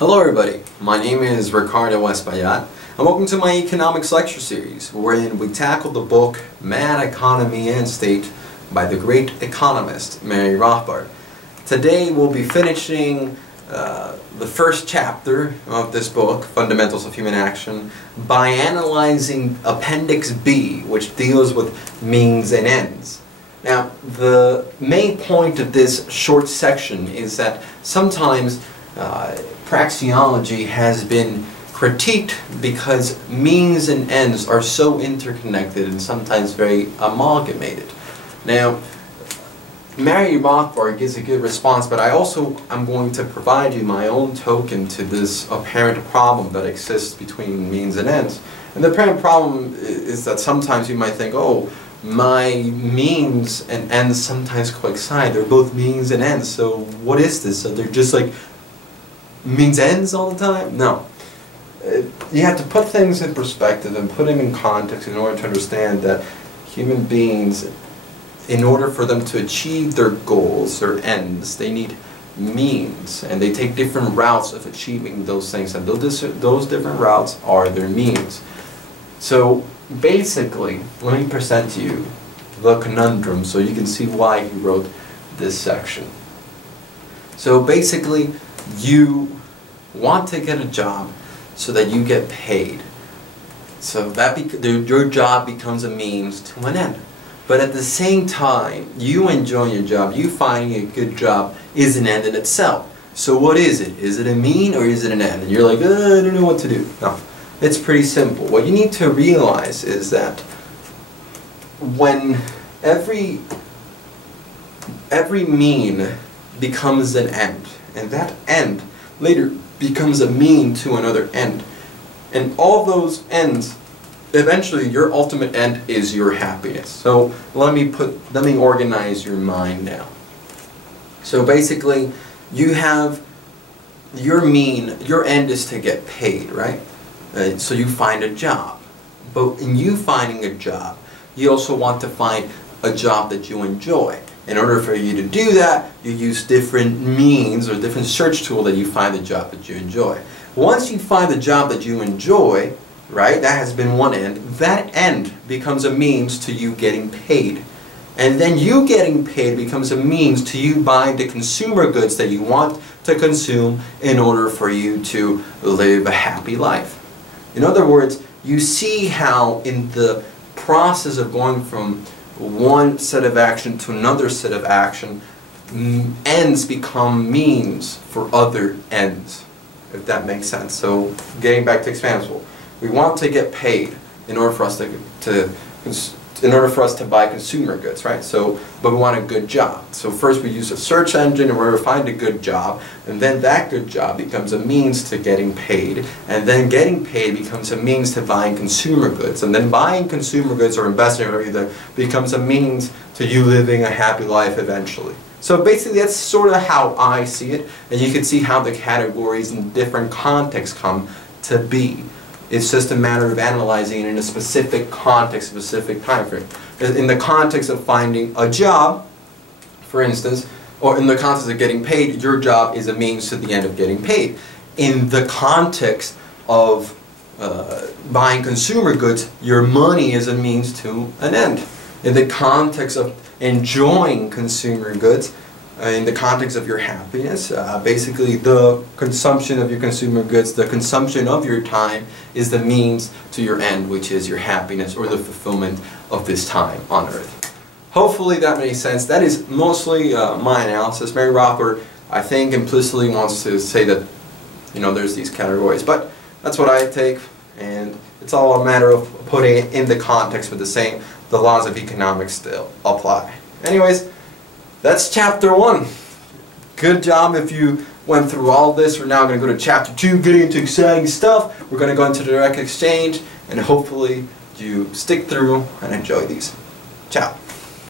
Hello everybody, my name is Ricardo Espaillat and welcome to my economics lecture series wherein we tackle the book Man, Economy and State by the great economist Mary Rothbard. Today we'll be finishing the first chapter of this book, Fundamentals of Human Action, by analyzing Appendix B, which deals with means and ends. Now, the main point of this short section is that sometimes praxeology has been critiqued because means and ends are so interconnected and sometimes very amalgamated. Now, Mary Rothbard gives a good response, but I'm going to provide you my own token to this apparent problem that exists between means and ends. And the apparent problem is that sometimes you might think, oh, my means and ends sometimes coincide. They're both means and ends, so what is this? So they're just like means ends all the time? No. You have to put things in perspective and put them in context in order to understand that human beings, in order for them to achieve their goals, their ends, they need means, and they take different routes of achieving those things, and those different routes are their means. So basically, let me present to you the conundrum so you can see why he wrote this section. So basically, you want to get a job so that you get paid. So that your job becomes a means to an end. But at the same time, you enjoying your job, you finding a good job is an end in itself. So what is it? Is it a mean or is it an end? And you're like, I don't know what to do. No, it's pretty simple. What you need to realize is that when every mean becomes an end, and that end later becomes a mean to another end, and all those ends, eventually your ultimate end is your happiness. So let me organize your mind now. So basically, you have your end is to get paid, right? So you find a job. But in you finding a job, you also want to find a job that you enjoy. In order for you to do that, you use different means or different search tool that you find the job that you enjoy. Once you find the job that you enjoy, right, that has been one end, that end becomes a means to you getting paid. And then you getting paid becomes a means to you buying the consumer goods that you want to consume in order for you to live a happy life. In other words, you see how in the process of going from one set of action to another set of action, ends become means for other ends, if that makes sense. So getting back to example, we want to get paid in order for us to buy consumer goods, right? So, but we want a good job. So first we use a search engine in order to find a good job, and then that good job becomes a means to getting paid, and then getting paid becomes a means to buying consumer goods, and then buying consumer goods or investing or either becomes a means to you living a happy life eventually. So basically that's sort of how I see it, and you can see how the categories in different contexts come to be. It's just a matter of analyzing it in a specific context, specific time frame. In the context of finding a job, for instance, or in the context of getting paid, your job is a means to the end of getting paid. In the context of buying consumer goods, your money is a means to an end. In the context of enjoying consumer goods, in the context of your happiness, basically the consumption of your consumer goods, the consumption of your time is the means to your end, which is your happiness or the fulfillment of this time on earth. Hopefully that makes sense. That is mostly my analysis. Mary Rothbard, I think, implicitly wants to say that, you know, there's these categories, but that's what I take, and it's all a matter of putting it in the context, but the laws of economics still apply. Anyways, that's chapter 1. Good job if you went through all this. We're now going to go to chapter 2, getting into exciting stuff. We're going to go into direct exchange, and hopefully you stick through and enjoy these. Ciao.